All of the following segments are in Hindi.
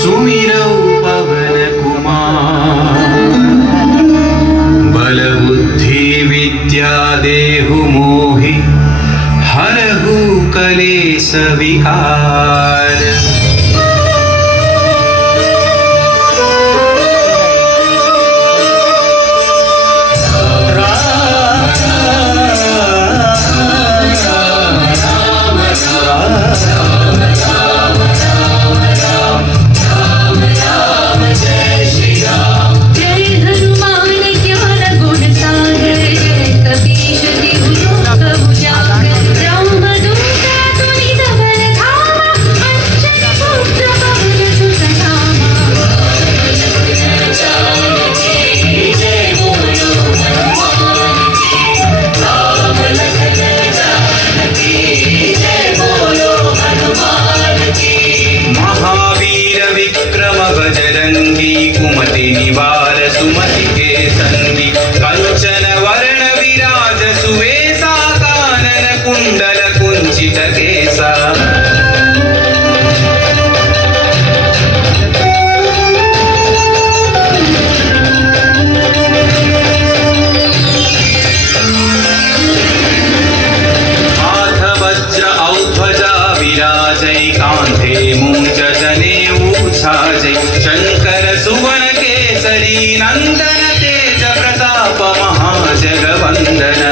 सुमिरौ पवन कुमार बल बुद्धि विद्या देहु मोहि हरहु कलेश विकार। बजरंगी कुमति निवार सुमति के संगी कंचन वर्ण विराज सुवेशा कानन कुंडल कुंचित केसा। हाथ वज्र औध्वजा विराजै कांधे मूंज जनेऊ छाजै शंकर सुवन केसरी नंदन तेज प्रताप महाजगवंदन।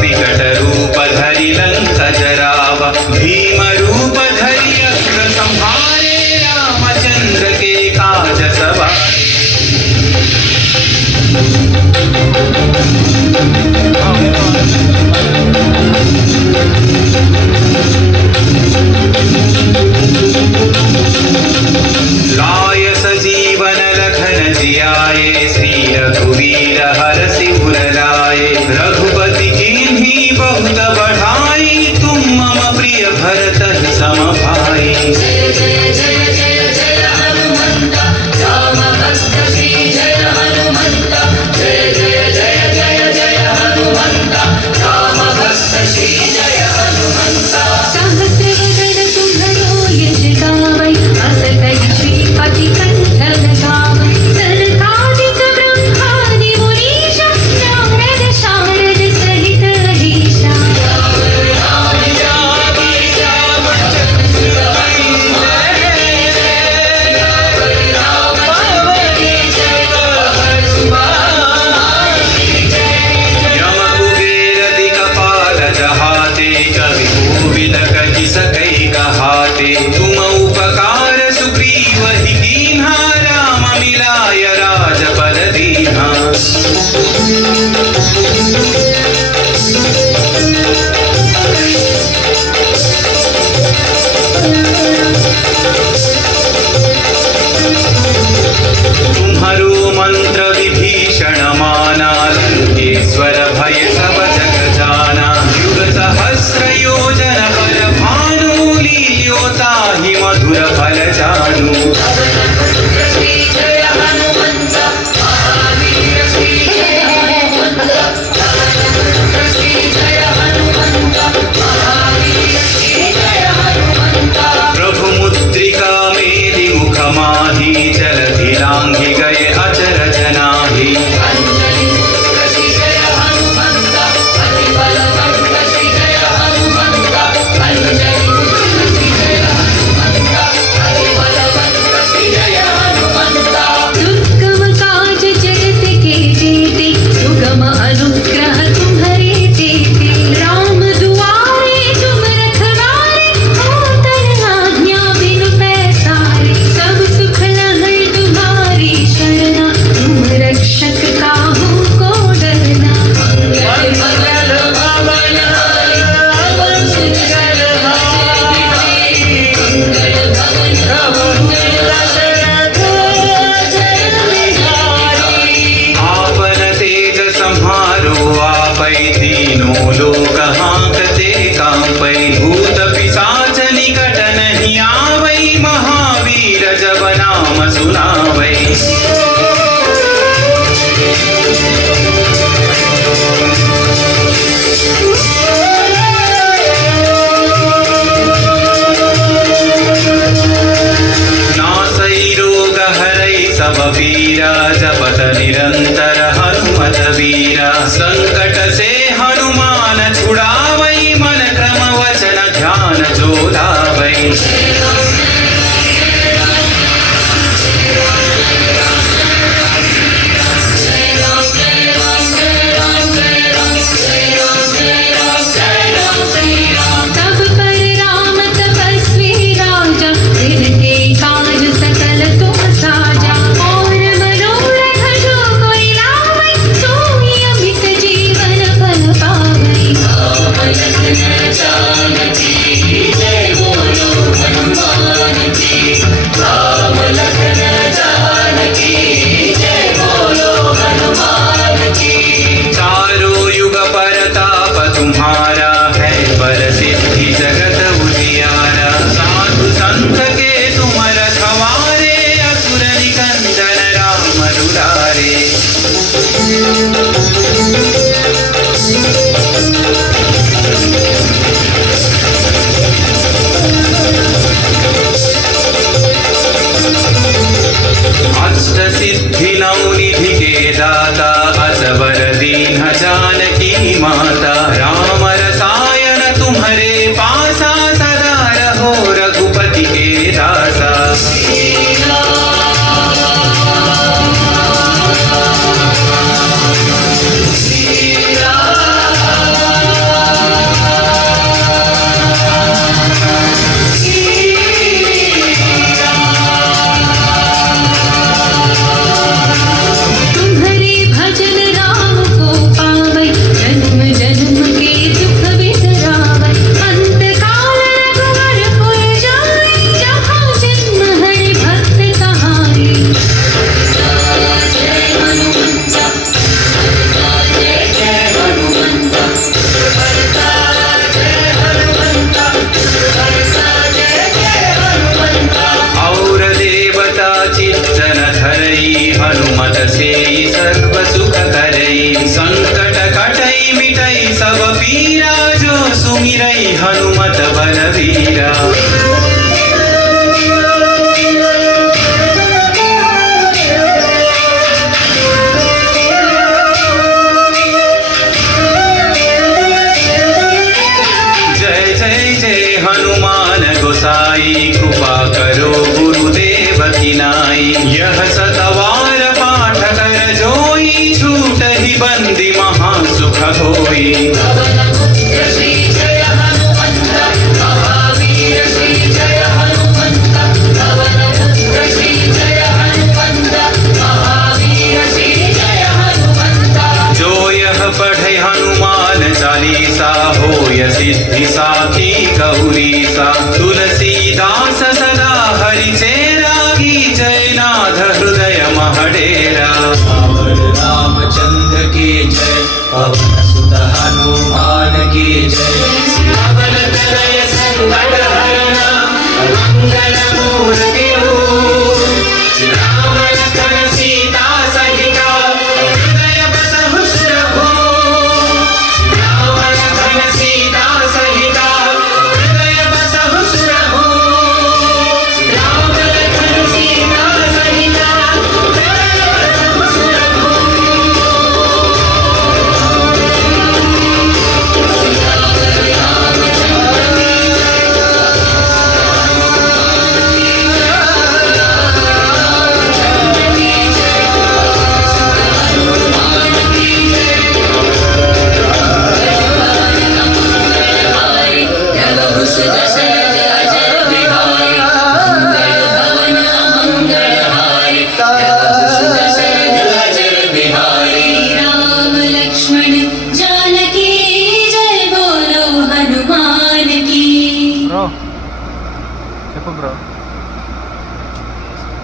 विकट रूप धरि लंक जरावा भीम रूप धरि असुर संहारे रामचंद्र के काज सवारे। लाय सजीवन लखन जियाए श्री रघुवीर हरषि उर लाए। रघुपति कीन्ही बहुत बढ़ाई तुम मम प्रिय भरत सम भाई। जय जय जय जय जय हनुमंत राम भक्त श्री जय हनुमंत। जय जय जय जय जय हनुमंत राम भक्त श्री जय हनुमंत। सहस्र वदन तुम्हरो यश गावै अस कहि श्रीपति कंठ लगावै। सनकादिक ब्रह्मादि मुनीश नारद शारद सहित अहीशा। सकै कहाते तुम उपकार सुग्रीव ही कीन्हा राम मिलाय राजपद दीन्हा। तुम्हारो मंत्र विभीषण माना लंकेश्वर भय सब जग जाना। युग सहस्र योजन पर भानु लील्योता ही मधुर फल जानू। जय हनुमंत महावीर श्री जय हनुमंत। गोसाई कृपा करो गुरुदेव की नाई। यह सतवार पाठ कर जोई छूट ही बंदी महासुख होई। पढ़े हनुमान चालीसा होय सिद्धि साखी गौरीसा। तुलसीदास सदा हरि चेरागी जय नाथ हृदय महडेरा। रामचंद्र की जय पवन सुत हनुमान की जय। सियावर तनय संकट हरना मंगल मूर्ति राम लखन सीता सहित हृदय बसहु सुरभु। राम लखन सीता सहित हृदय बसहु सुरभु। राम लखन सीता सहित हृदय बसहु सुरभु। చెప్పు బ్రో.